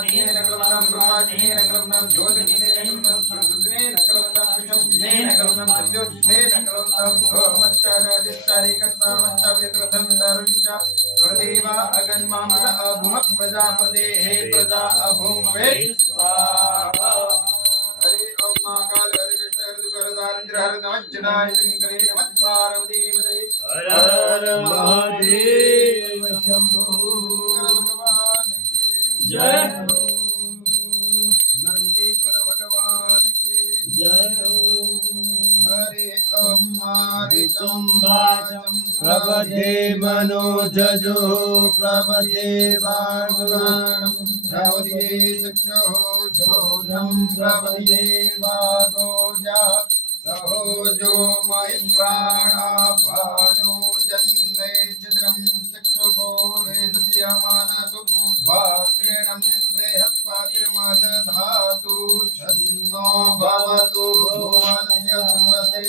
नकलवन्तं ब्रह्माजिने नकलवन्तं ज्योतिर्जिने नकलवन्तं सुरजिने नकलवन्तं कृष्णजिने नकलवन्तं सत्योजिने नकलवन्तं सोमच्चारादित्यादिकर्तामच्चाव्यत्रथं दारुञ्च स्वदेवा अगन्मामद अभुम प्रजापतेः प्रजा अभुमवे स्वाहा हरि ओम महाकाल हरि कृष्ण हरि दुख हरि दारिद्र हरि नमज्जनाय शंकरे नमः पार्वती पतये हर हर महादेव शंभो भगवान की जय हो नर्मदेश्वर भगवान की जय हो हरि ओम मारितं वाचं प्रपदे मनोजजो प्रपदे वाग्वाणं प्रपदे चक्षुः शोधं प्रपदे वागोजा सहोजो मयि प्राणापानो जन्मे चित्रं चक्षुपोरेदस्य मानसो वाक्येनं बृहस्पतिर्मदधातु छन्नो भवतु भुवनस्य सुमते